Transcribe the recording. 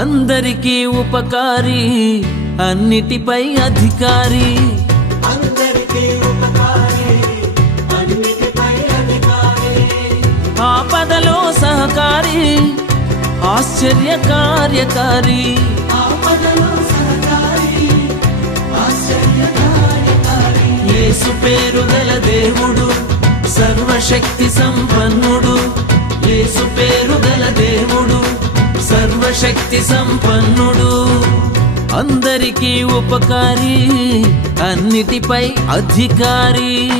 అందరికీ ఉపకారి, అన్నిటిపై అధికారి. ఆపదలో సహకారి, ఆశ్చర్య కార్యకారి. యేసు పేరు గల దేవుడు సర్వశక్తి సంపన్నుడు. యేసు పేరు గల దేవుడు సర్వశక్తి సంపన్నుడు. అందరికీ ఉపకారి, అన్నిటిపై అధికారి.